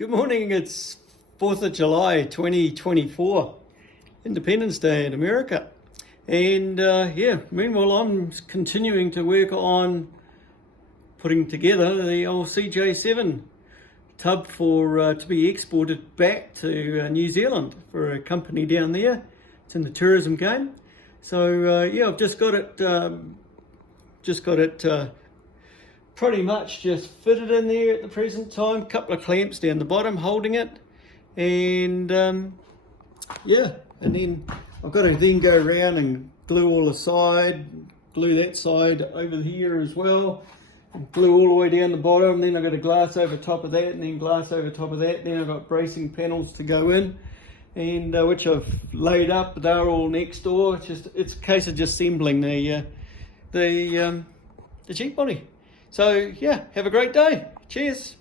Good morning, it's 4th of July 2024, Independence Day in America. And meanwhile I'm continuing to work on putting together the old CJ7 tub for to be exported back to New Zealand for a company down there. It's in the tourism game. So I've just got it pretty much just fitted in there at the present time. Couple of clamps down the bottom holding it, and and then I've got to then go around and glue all the side, glue that side over here as well, and glue all the way down the bottom. Then I've got a glass over top of that, and then glass over top of that. Then I've got bracing panels to go in, and which I've laid up. They're all next door. It's a case of just assembling the Jeep body. So yeah, have a great day. Cheers.